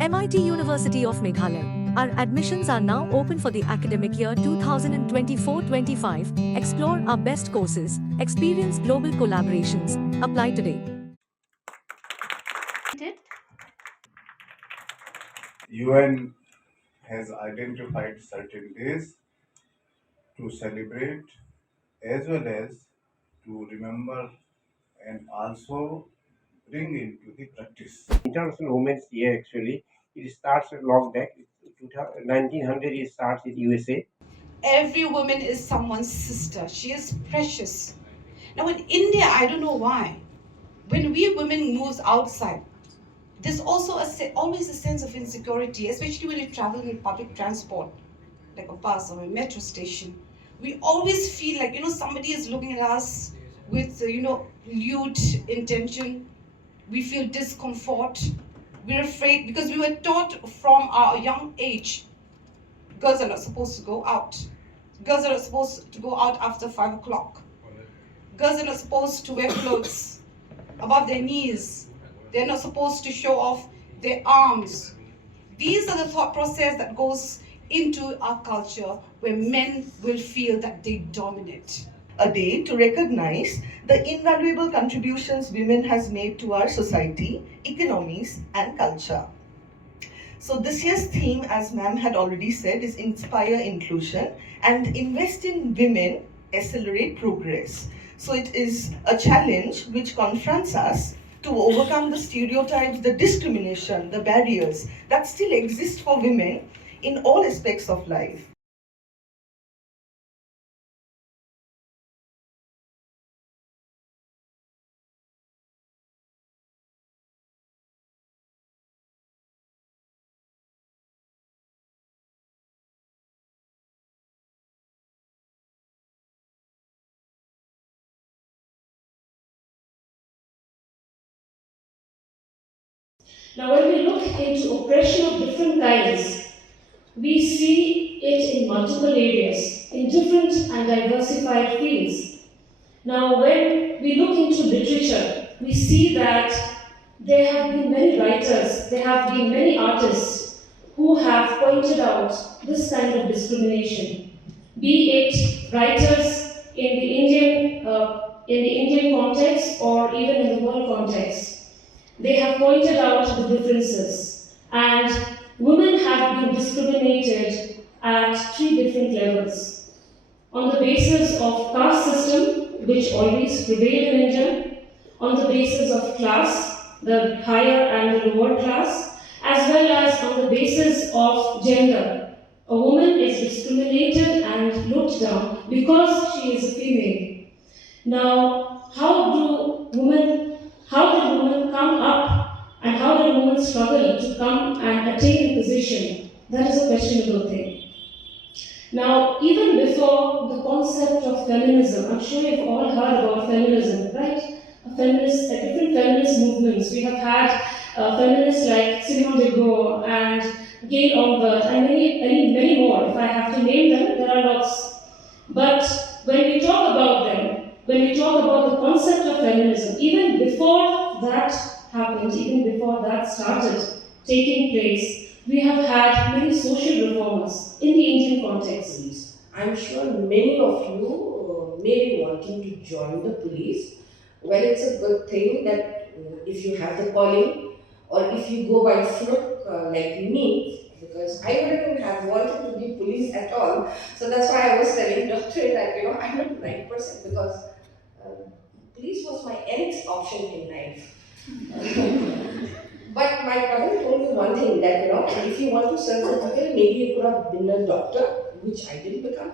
MIT University of Meghalaya. Our admissions are now open for the academic year 2024-25. Explore our best courses, experience global collaborations. Apply today. UN has identified certain days to celebrate as well as to remember and also bring into the practice. International Women's Year actually. It starts long back. 1900 it starts in USA. Every woman is someone's sister. She is precious. Now in India, I don't know why. When we women move outside, there's also always a sense of insecurity, especially when you travel in public transport, like a bus or a metro station. We always feel like, somebody is looking at us with, lewd intention. We feel discomfort. We're afraid because we were taught from our young age, girls are not supposed to go out. Girls are not supposed to go out after 5 o'clock. Girls are not supposed to wear clothes above their knees. They're not supposed to show off their arms. These are the thought process that goes into our culture where men will feel that they dominate. A day to recognize the invaluable contributions women has made to our society, economies and culture. So this year's theme, as ma'am had already said, is Inspire Inclusion and Invest in Women, Accelerate Progress. So it is a challenge which confronts us to overcome the stereotypes, the discrimination, the barriers that still exist for women in all aspects of life. Now, when we look into oppression of different kinds, we see it in multiple areas, in different and diversified fields. Now, when we look into literature, we see that there have been many writers, there have been many artists who have pointed out this kind of discrimination, be it writers in the Indian context or even in the world context. They have pointed out the differences, and women have been discriminated at three different levels. On the basis of caste system, which always prevailed in India, on the basis of class, the higher and the lower class, as well as on the basis of gender. A woman is discriminated and looked down because she is a female. Now, how did women come up and how did women struggle to come and attain a position? That is a questionable thing. Now, even before the concept of feminism, I'm sure you've all heard about feminism, right? Different feminist movements. We have had feminists like Shillong and Gail Onward, and many more. If I have to name them, there are lots. But when we talk about them, when we talk about the concept of feminism, even before that happened, even before that started taking place, we have had many social reformers in the Indian context. I'm sure many of you may be wanting to join the police. Well, it's a good thing that if you have the calling or if you go by fluke like me, because I wouldn't have wanted to be police at all. So that's why I was telling doctor that I'm not the right person because police was my nth option in life. But my cousin told me one thing that if you want to serve the people, maybe you could have been a doctor, which I didn't become.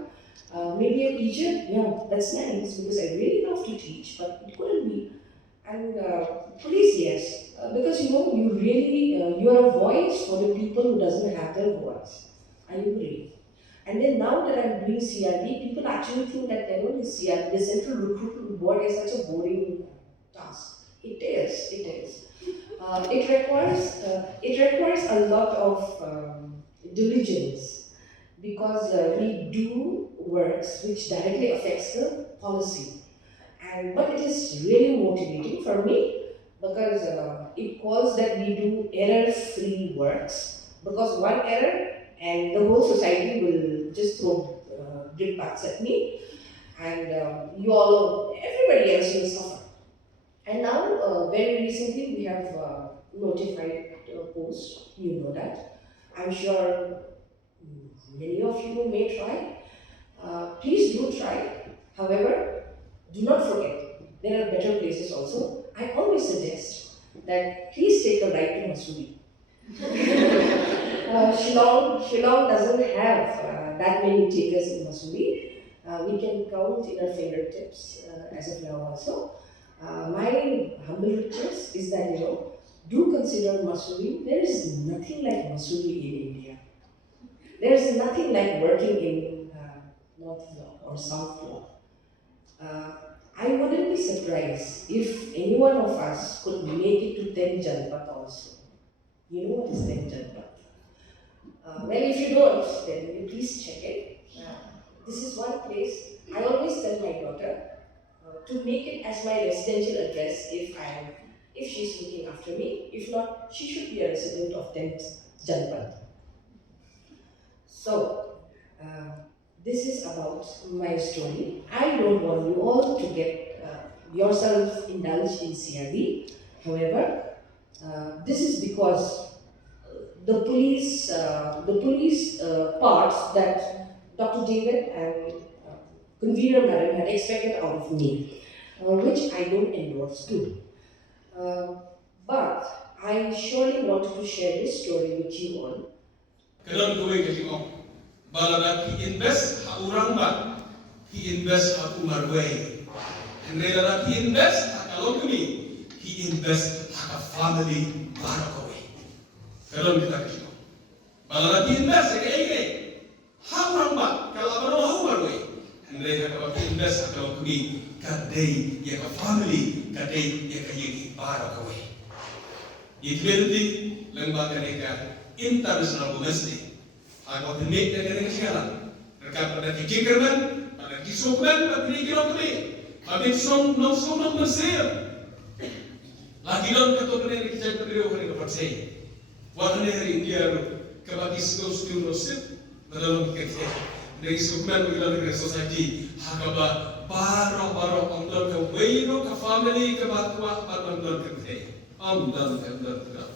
Maybe a teacher, yeah, that's nice because I really love to teach, but it couldn't be. And police, yes, because you really you're a voice for the people who doesn't have their voice. I agree. And then now that I'm doing CRB, people actually think that the CRB, the Central Recruitment Board, is such a boring task. It is. It is. It requires a lot of diligence because we do works which directly affects the policy. But it is really motivating for me because it calls that we do error-free works, because one error and the whole society will just throw brickbats at me, and you all, everybody else will suffer. And now, very recently, we have notified a post, you know that. I'm sure many of you may try. Please do try. However, do not forget, there are better places also. I always suggest that please take a ride to Mussoorie. Shillong doesn't have that many takers in Mussoorie. We can count in our fingertips as of now also. My humble request is that, do consider Mussoorie. There is nothing like Mussoorie in India. There is nothing like working in North Block or South Block. I wouldn't be surprised if any one of us could make it to 10 Janpat also. You know what is 10 Janpat? Well, if you don't, then you please check it. This is one place I always tell my daughter to make it as my residential address if she's looking after me. If not, she should be a resident of 10th Janpat. So, this is about my story. I don't want you all to get yourself indulged in CRV. However, this is because the police parts that Dr. David and convener madam had expected out of me, which I don't endorse too. But I surely wanted to share this story with you all. Kalam kowe ketimo, balada ki invest ha urang ba, ki invest ha umarway, and relala ki invest ha kalokuni, ki invest ha family barakaway. Kalam kita ketimo, balada ki invest ha kaige, ha urang ba, kalabano ha umarway, and relala ki invest ha kalokuni, kadai ya ka family, kadai ya ka yegi barakaway. Ikhlenti lembaga mereka international domestic. Aku temik dari negara. Rekat pada kikirman, pada kisukman, pada kikirman kami. Kami song Mesir. Lagi dong ketua kene kita berdiri hari kepercayaan. Warna hari India kebagi sekolah Mesir dalam kita. Dari sukman bagi negara society. Hakaba baro ondor ke wayno ke family ke batua ondor ke kita. Ondor ke ondor.